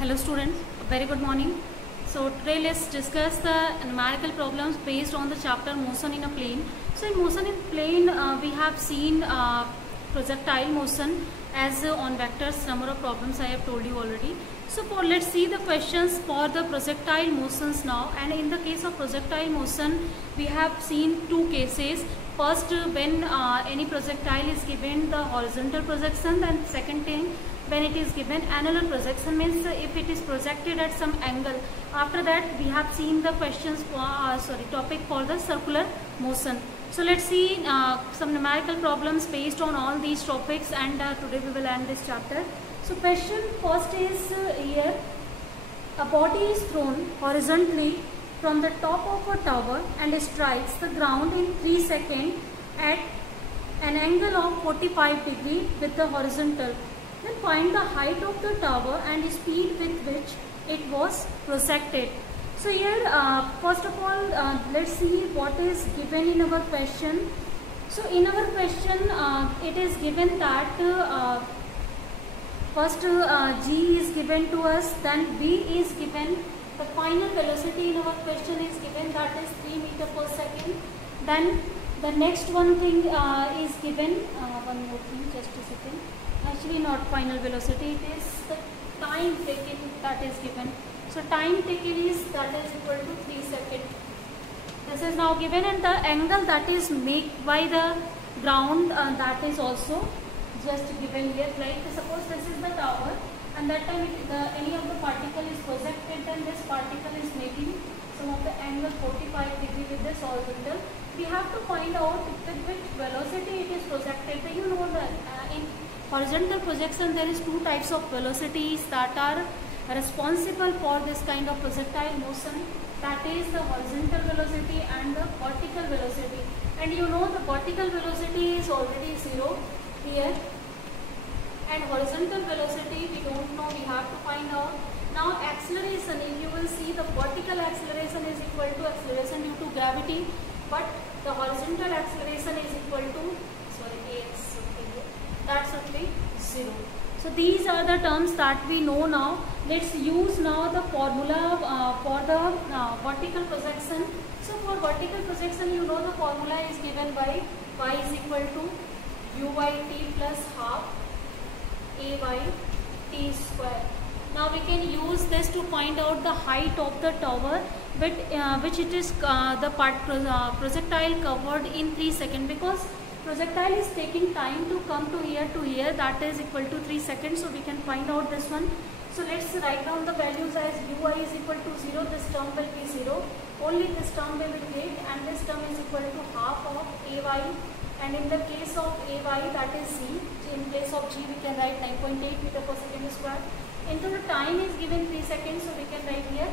Hello students, very good morning. So today let's discuss the numerical problems based on the chapter motion in a plane. So in motion in plane we have seen projectile motion as on vectors. Number of problems I have told you already. So let's see the questions for the projectile motions now. And in the case of projectile motion we have seen two cases. First, when any projectile is given the horizontal projection, and second thing when it is given annular projection, means if it is projected at some angle. After that we have seen the questions for topic for the circular motion. So let's see some numerical problems based on all these topics, and today we will end this chapter. So question first is here: a body is thrown horizontally from the top of a tower and strikes the ground in 3 seconds at an angle of 45 degrees with the horizontal. Then find the height of the tower and speed with which it was projected. So here first of all let's see what is given in our question. So in our question it is given that first g is given to us, then v is given. The final velocity in our question is given, that is 3 meters per second. Then the next one thing is given, one more thing, just a second. Actually not final velocity, it is the time taken that is given. So time taken is that is equal to 3 seconds. This is now given, and the angle that is made by the ground that is also just given here. Like suppose this is the tower, and that time any of the particle is projected, then this particle is making some of the angle 45 degree with this horizontal. We have to find out with which velocity it is projected. So you know that in horizontal projection there is two types of velocities that are responsible for this kind of projectile motion. That is the horizontal velocity and the vertical velocity. And you know the vertical velocity is already 0 here. And horizontal velocity we don't know, we have to find out. Now acceleration, if you will see, the vertical acceleration is equal to acceleration due to gravity, but the horizontal acceleration is equal to ax, that should be 0. So these are the terms that we know now. Let's use now the formula for the vertical projection. So for vertical projection, you know the formula is given by y is equal to u by t plus half a by t square. Now we can use this to find out the height of the tower, which it is the projectile covered in 3 seconds, because projectile is taking time to come to here, that is equal to 3 seconds. So we can find out this one. So let's write down the values as ui is equal to 0, this term will be 0, only this term will be great, and this term is equal to half of ay. And in the case of ay, that is c, in place of g we can write 9.8 meter per second square. Into the time is given 3 seconds, so we can write here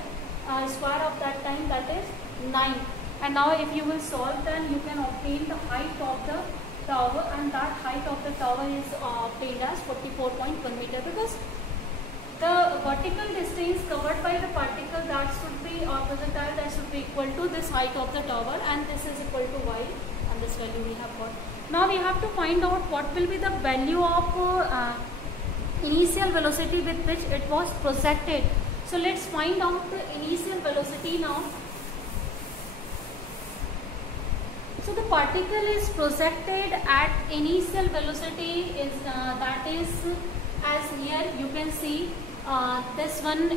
square of that time, that is 9. And now if you will solve, then you can obtain the height of the tower, and that height of the tower is obtained as 44.1 meter, because the vertical distance covered by the particle that should be, or projectile, that should be equal to this height of the tower, and this is equal to y. And this value we have got. Now we have to find out what will be the value of initial velocity with which it was projected. So let's find out the initial velocity now. So the particle is projected at initial velocity is that is, as here you can see, this one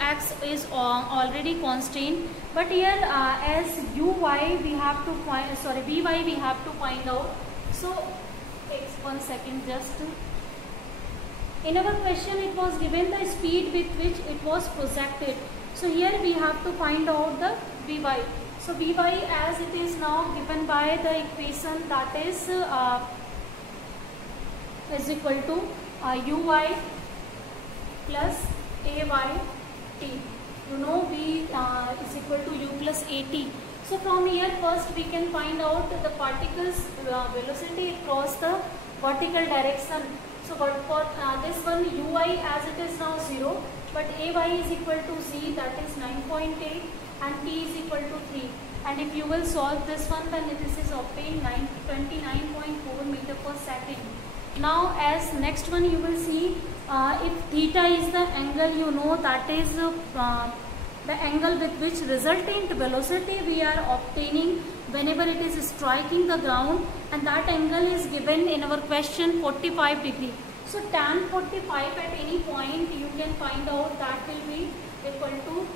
ux is already constant, but here as uy we have to find, vy we have to find out. So takes 1 second just to. In our question it was given the speed with which it was projected. So here we have to find out the vy. So vy, as it is now given by the equation, that is equal to uy plus ay t. You know v is equal to u plus at. So from here first we can find out the particle's velocity across the vertical direction. So for this one ui, as it is now 0, but ay is equal to c, that is 9.8, and t is equal to 3. And if you will solve this one, then this is obtained 29.4 meter per second. Now as next one you will see if theta is the angle, you know that is the angle with which resultant velocity we are obtaining whenever it is striking the ground, and that angle is given in our question 45 degree. So tan 45 at any point you can find out that will be equal to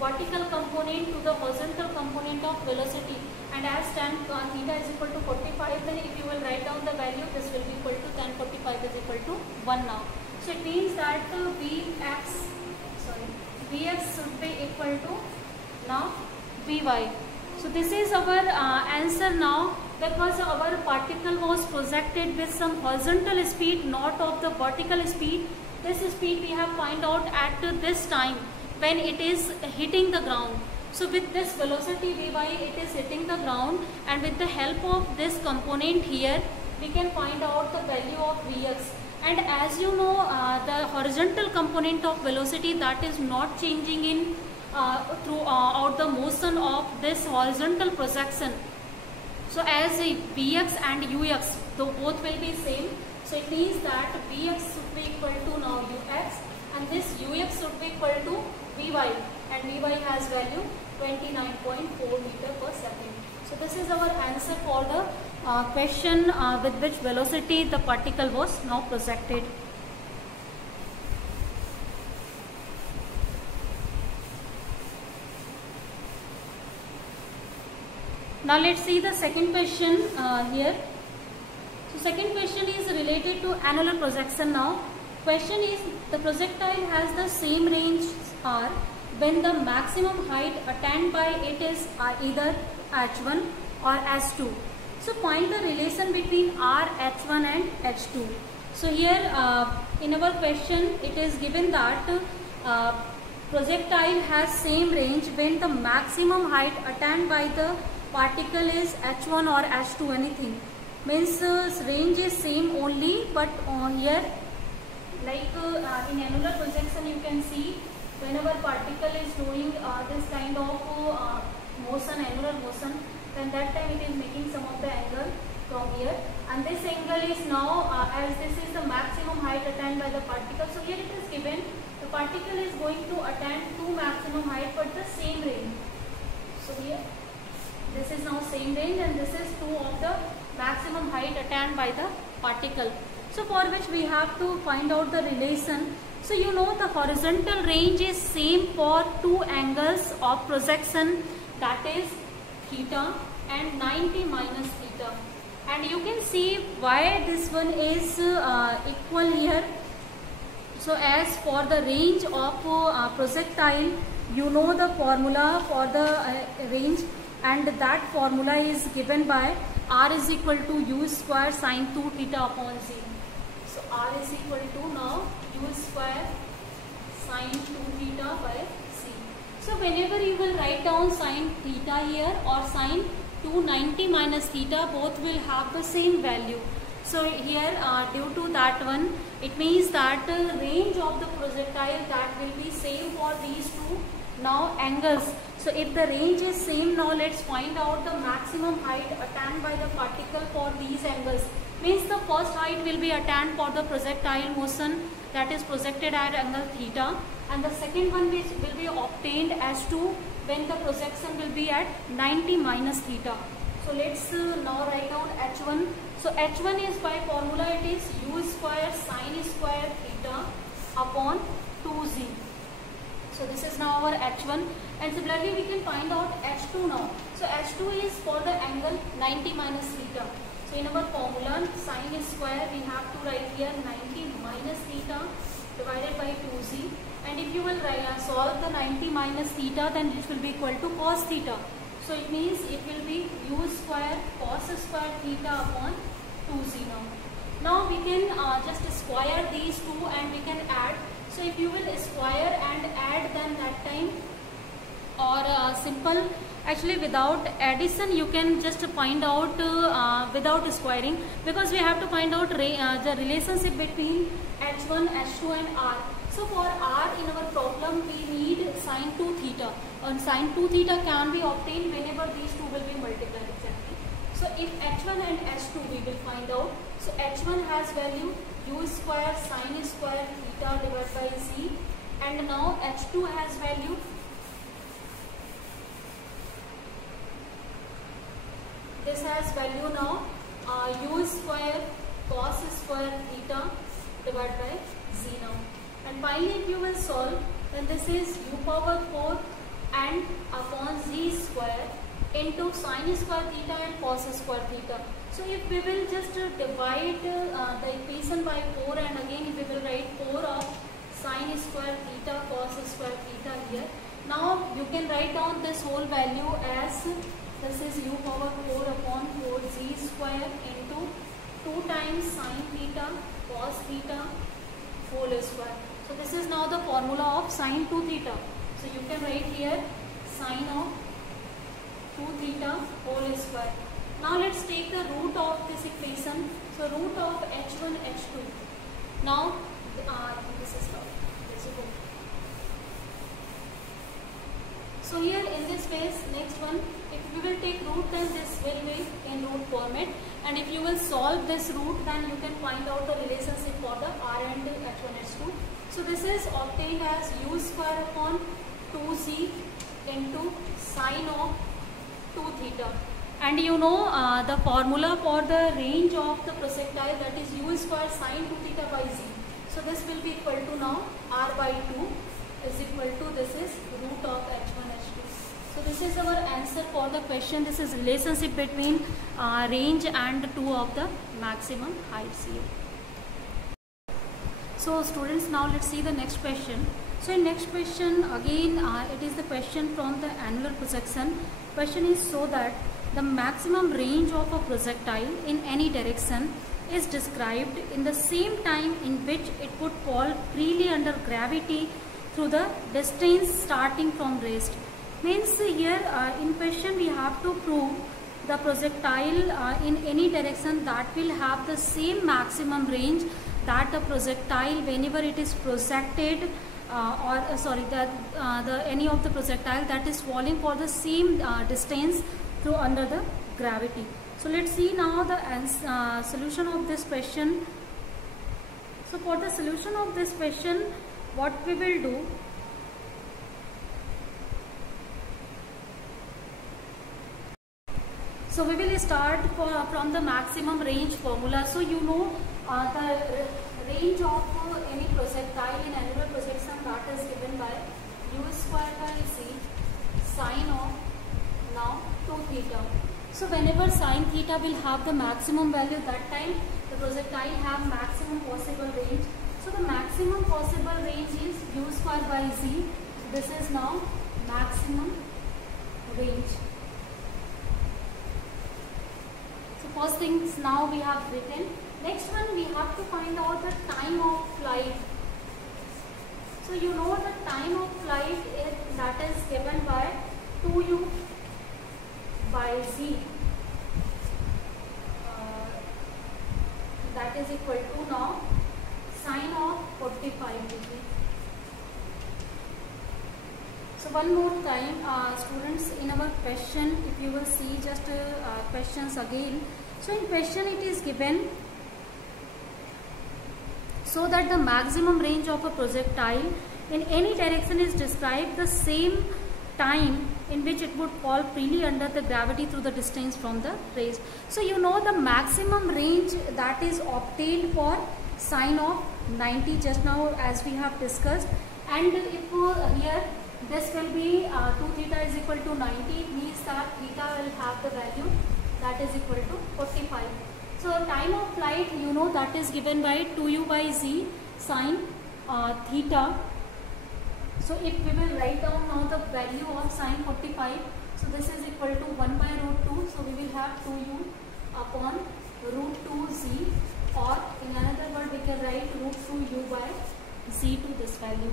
vertical component to the horizontal component of velocity, and as tan theta is equal to 45, then if you will write down the value, this will be equal to tan 45 is equal to 1 now. So it means that Vx should be equal to now Vy. So this is our answer now, because our particle was projected with some horizontal speed, not of the vertical speed. This speed we have find out at this time when it is hitting the ground. So with this velocity Vy, it is hitting the ground, and with the help of this component here, we can find out the value of Vx. And as you know, the horizontal component of velocity, that is not changing in throughout the motion of this horizontal projection. So as Vx and Ux, though both will be same, so it means that Vx should be equal to now Ux, and this Ux should be equal to Vy, and Vy has value 29.4 meter per second. So this is our answer for the question with which velocity the particle was now projected. Now let's see the second question here. So second question is related to annular projection now. Question is, the projectile has the same range r when the maximum height attained by it is either h1 or h2. So find the relation between r, h1 and h2. So here in our question it is given that projectile has same range when the maximum height attained by the particle is h1 or h2 anything. Means range is same only, but here like in annular projection you can see whenever particle is doing this kind of motion, annular motion, then that time it is making some of the angle from here, and this angle is now as this is the maximum height attained by the particle. So here it is given the particle is going to attain to maximum height but the same range. So here this is now same range, and this is 2 of the maximum height attained by the particle. So for which we have to find out the relation. So you know the horizontal range is same for two angles of projection, that is theta and 90 minus theta, and you can see why this one is equal here. So as for the range of projectile, you know the formula for the range, and that formula is given by r is equal to u square sine 2 theta upon z. So r is equal to now u square sine 2 theta by c. So whenever you will write down sine theta here or sine 290 minus theta, both will have the same value. So here due to that one, it means that range of the projectile that will be same for these two now angles. So if the range is same, now let's find out the maximum height attained by the particle for these angles. Means the first height will be attained for the projectile motion, that is projected at angle theta, and the second one which will be obtained as to when the projection will be at 90 minus theta. So let's now write down h1. So h1 is by formula, it is u square sine square theta upon 2z. So this is now our h1, and similarly we can find out h2 now. So h2 is for the angle 90 minus theta. So in our formula sine square, we have to write here 90 minus theta divided by 2z, and if you will solve the 90 minus theta, then it will be equal to cos theta. So it means it will be u square cos square theta upon 2z now. Now we can just square these two and we can add. So if you will square and add, then that time, or simple, actually without addition you can just find out without squaring, because we have to find out the relationship between h1, h2 and r. So for r in our problem we need sine 2 theta, and sine 2 theta can be obtained whenever these two will be multiplied exactly. So if h1 and h2 we will find out. So h1 has value u square sin square theta divided by z, and now h2 has value. This has value now u square cos square theta divided by z now. And finally if you will solve, then this is u power 4 and upon z square into sin square theta and cos square theta. So if we will just divide the equation by 4, and again if we will write 4 of sin square theta cos square theta here. Now you can write down this whole value as this is u power 4 upon 4 z square into 2 times sin theta cos theta whole square. So this is now the formula of sin 2 theta. So you can write here sin of 2 theta whole square. Now let's take the root of this equation. So root of h1 h2. Now this is visible. So here in this case, next one, if we will take root, then this will be in root format, and if you will solve this root, then you can find out the relationship for the r and h1 h2. So this is obtained as u square upon 2z into sin of 2 theta. And you know the formula for the range of the projectile, that is u square sin 2 theta by z. So this will be equal to now r by 2 is equal to, this is root of h1 h2. So this is our answer for the question. This is relationship between range and 2 of the maximum heights here. So students, now let's see the next question. So in next question again it is the question from the annular projection. Question is so that the maximum range of a projectile in any direction is described in the same time in which it would fall freely under gravity through the distance starting from rest. Means here in question we have to prove the projectile in any direction that will have the same maximum range that the projectile whenever it is projected any of the projectile that is falling for the same distance through under the gravity. So let's see now the solution of this question. So for the solution of this question, what we will do, so we will start from the maximum range formula. So you know the range of any projectile in annular projection, that is given by u square by z sin of now 2 theta. So whenever sin theta will have the maximum value, that time the projectile have maximum possible range. So the maximum possible range is u square by z. This is now maximum range. So first things now we have written. Next one, we have to find out the time of flight. So you know the time of flight is, that is given by 2u by z. That is equal to now sine of 45 degree. So one more time, students, in our question, if you will see just questions again. So in question it is given so that the maximum range of a projectile in any direction is described the same time in which it would fall freely under the gravity through the distance from the rest. So you know the maximum range that is obtained for sine of 90 just now as we have discussed, and if here this will be 2 theta is equal to 90, means that theta will have the value that is equal to 45. So time of flight, you know, that is given by 2u by z sine theta. So if we will write down now the value of sine 45, so this is equal to 1 by root 2. So we will have 2u upon root 2z, or in another word we can write root 2u by z to this value.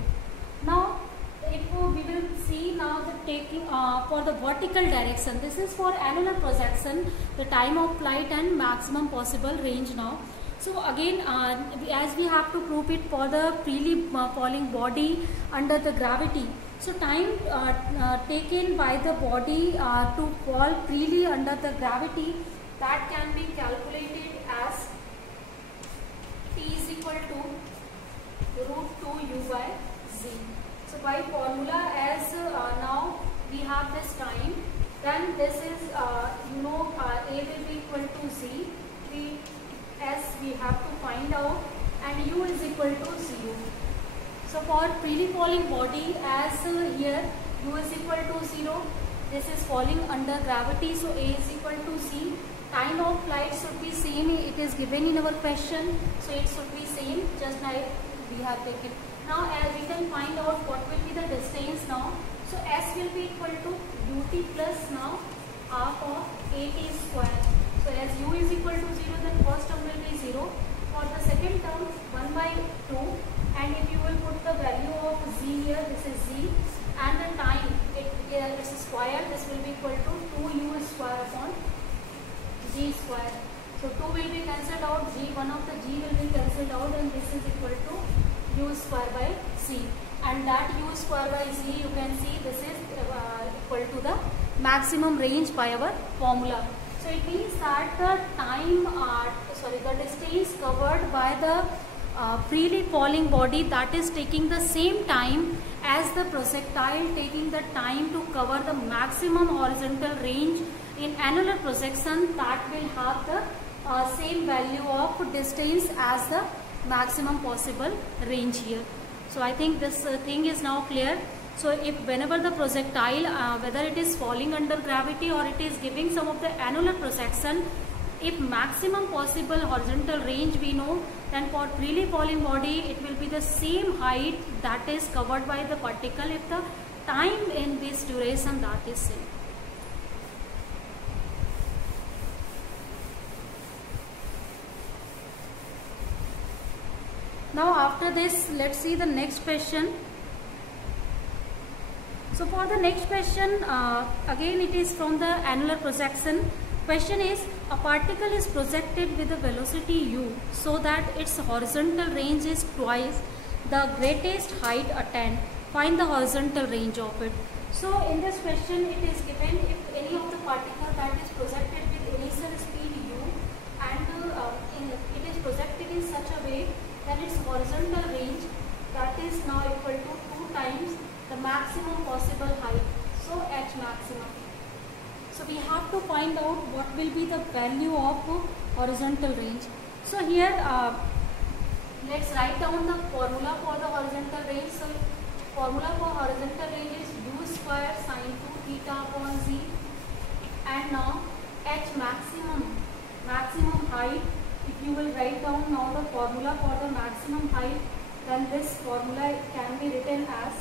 Now if we will see now the taking for the vertical direction, this is for annular projection, the time of flight and maximum possible range now. So again as we have to prove it for the freely falling body under the gravity. So time taken by the body to fall freely under the gravity, that can be calculated as t is equal to root 2 u by z. So by formula, as now we have this time, then this is a will be equal to z, as we have to find out, and u is equal to 0. So for freely falling body, as here u is equal to 0, this is falling under gravity, so a is equal to c. Time of flight should be same, it is given in our question, so it should be same, just like we have taken. Now as we can find out what will be the distance now. So s will be equal to ut plus now half of at square. So as u is equal to 0, then first term will be 0. For the second term, 1 by 2, and if you will put the value of z here, this is z, and the time, this is square, this will be equal to 2u square upon g square. So 2 will be cancelled out, one of the g will be cancelled out, and this is equal to u square by c. And that u square by z, you can see this is equal to the maximum range by our formula. So it means that the time, the distance covered by the freely falling body, that is taking the same time as the projectile taking the time to cover the maximum horizontal range in annular projection, that will have the same value of distance as the maximum possible range here. So I think this thing is now clear. So if whenever the projectile, whether it is falling under gravity or it is giving some of the annular projection, if maximum possible horizontal range we know, then for freely falling body it will be the same height that is covered by the particle if the time in this duration that is same. Now after this, let's see the next question. So for the next question, again it is from the annular projection. Question is, a particle is projected with a velocity u so that its horizontal range is twice the greatest height attained. Find the horizontal range of it. So in this question it is given, if any of the particle that is projected with initial speed u and it is projected in such a way that its horizontal range, that is now equal to 2 times the maximum possible height, so h maximum. So we have to find out what will be the value of horizontal range. So here let's write down the formula for the horizontal range. So formula for horizontal range is u square sine 2 theta upon z, and now h maximum height. If you will write down now the formula for the maximum height, then this formula can be written as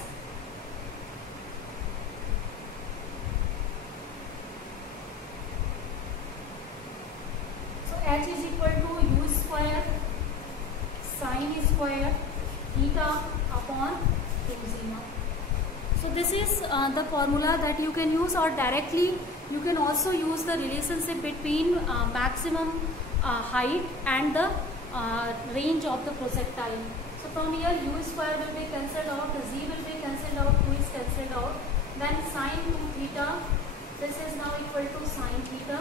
h is equal to u square sine square theta upon 2z. So this is the formula that you can use, or directly you can also use the relationship between maximum height and the range of the projectile. So from here u square will be cancelled out, z will be cancelled out, 2 is cancelled out, then sine 2 theta, this is now equal to sine theta.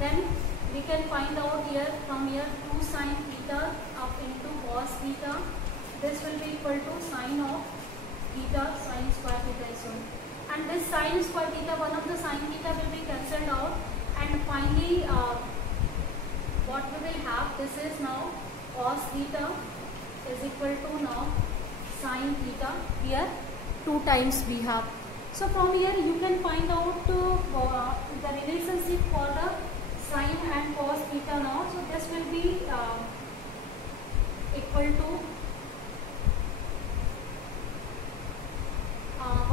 Then we can find out here, from here 2 sine theta up into cos theta, this will be equal to sine of theta, sine square theta is one, and this sine square theta, one of the sine theta will be cancelled out, and finally what we will have, this is now cos theta is equal to now sine theta, here 2 times we have. So from here you can find out the relationship for the sine and cos theta now. So this will be equal to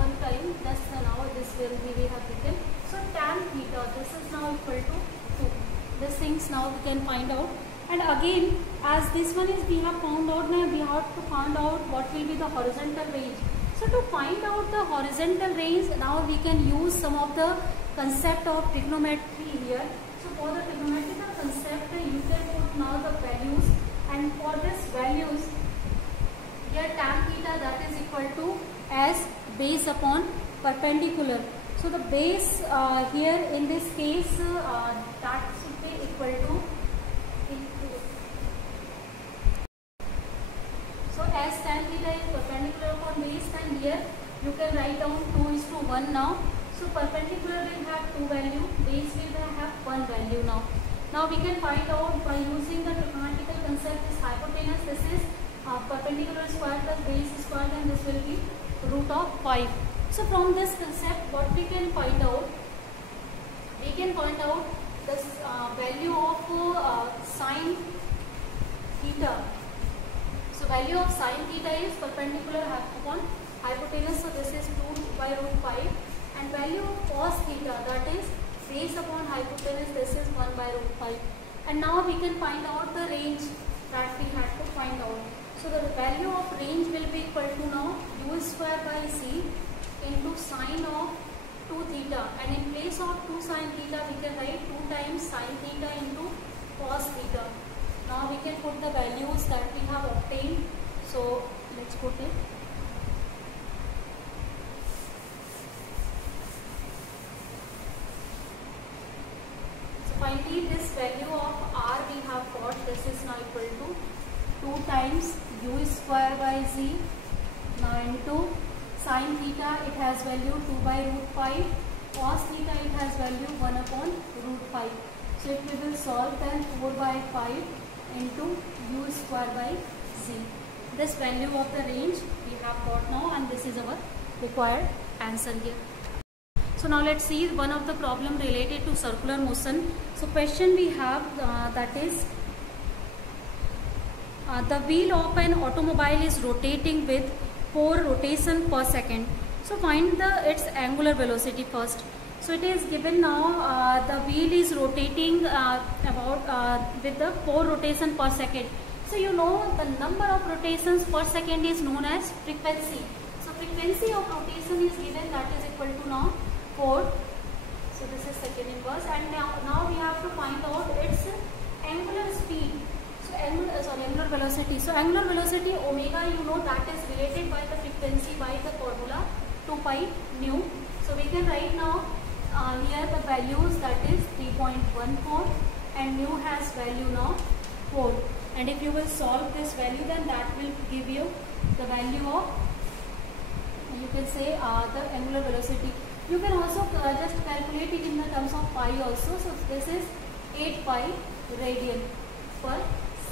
one time, thus now this will be we have written. So tan theta, this is now equal to 2. These things now we can find out. And again, as this one is we have found out, now we have to find out what will be the horizontal range. So to find out the horizontal range, now we can use some of the concept of trigonometry here. So for the trigonometrical concept, you can put now the values, and for this values, here tan theta, that is equal to as base upon perpendicular. So the base here in this case that should be equal to sin theta is perpendicular upon base, then here you can write down 2:1 now. So perpendicular will have 2 value, base will have 1 value now. Now we can find out by using the trigonometrical concept, this hypotenuse, this is perpendicular square plus base square, and this will be root of 5. So from this concept, what we can find out? We can find out this value of sin theta. So value of sin theta is perpendicular upon hypotenuse. So this is 2 by root 5, and value of cos theta, that is base upon hypotenuse, this is 1 by root 5. And now we can find out the range that we had to find out. So the value of range will be equal to now u square by c into sine of 2 theta, and in place of 2 sin theta we can write 2 times sin theta into cos theta. Now we can put the values that we have obtained. So let's put it. So finally this value of r we have got, this is now equal to 2 times u square by z, now into sin theta it has value 2 by root 5, cos theta it has value 1 upon root 5. So if we will solve, then 4 by 5 into u square by z. This value of the range we have got now, and this is our required answer here. So now let's see one of the problem related to circular motion. So question we have that is the wheel of an automobile is rotating with 4 rotation per second. So find its angular velocity first. So it is given now the wheel is rotating with the 4 rotation per second. So you know the number of rotations per second is known as frequency. So frequency of rotation is given, that is equal to now 4. So this is second inverse, and now we have to find out its angular speed. So angular velocity. So angular velocity omega, you know, that is related by the frequency by the formula 2 pi nu. So we can write now here the values, that is 3.14, and nu has value now 4. And if you will solve this value, then that will give you the value of, you can say the angular velocity. You can also just calculate it in the terms of pi also. So this is 8 pi radian per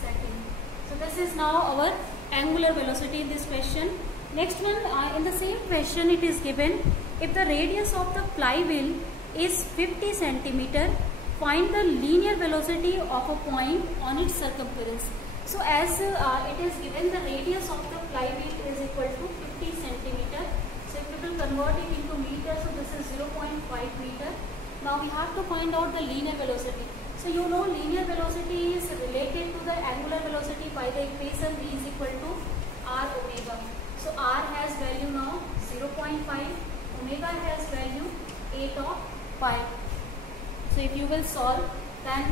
second. So this is now our angular velocity in this question. Next one, in the same question it is given, if the radius of the flywheel is 50 centimeter, find the linear velocity of a point on its circumference. So as it is given, the radius of the flywheel is equal to 50 centimeter. So if we will convert it into meter, so this is 0.5 meter. Now we have to find out the linear velocity. So you know linear velocity is related to the angular velocity by the equation v is equal to r omega. So r has value now 0.5, omega has value 8 of pi. So if you will solve, then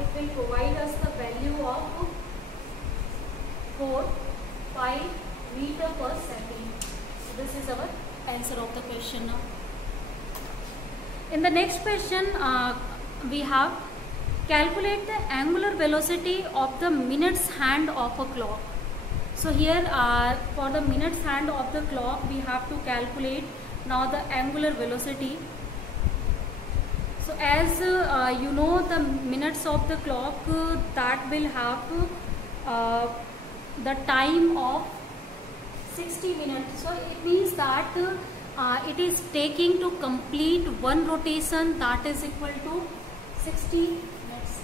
it will provide us the value of 4 pi meter per second. So this is our answer of the question now. In the next question, we have calculate the angular velocity of the minute's hand of a clock. So here for the minute's hand of the clock, we have to calculate now the angular velocity. So as you know, the minutes of the clock that will have the time of 60 minutes. So it means that it is taking to complete one rotation, that is equal to 60 minutes.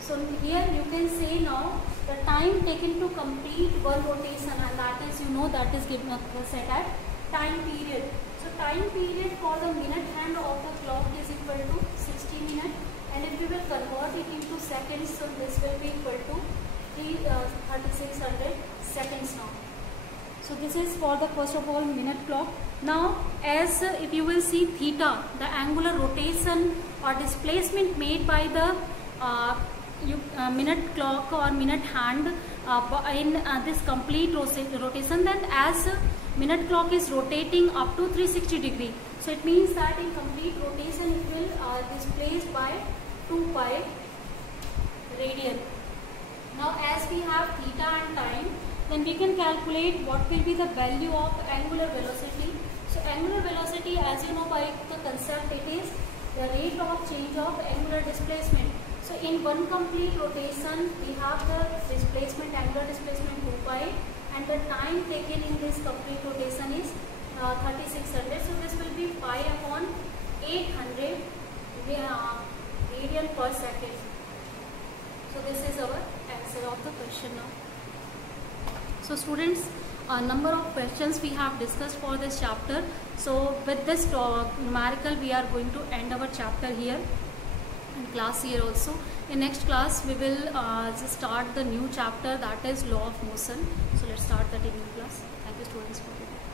So here you can say now the time taken to complete one rotation, and that is, you know, that is given set at time period. So time period for the minute hand of the clock is equal to 60 minutes, and if we will convert it into seconds, so this will be equal to 3600 seconds now. So this is for the first of all minute clock. Now as if you will see theta, the angular rotation or displacement made by the minute clock or minute hand in this complete rotation, then as minute clock is rotating up to 360 degree. So it means that in complete rotation it will displaced by 2 pi radian. Now as we have theta and time, then we can calculate what will be the value of angular velocity. So angular velocity, as you know by the concept, it is the rate of change of angular displacement. So in one complete rotation, we have the displacement, angular displacement 2 pi, and the time taken in this complete rotation is 3600. So this will be pi upon 800 radian per second. So this is our answer of the question now. So students, a number of questions we have discussed for this chapter. So with this numerical, we are going to end our chapter here and class here also. In next class, we will just start the new chapter, that is law of motion. So let's start that evening class. Thank you students for today.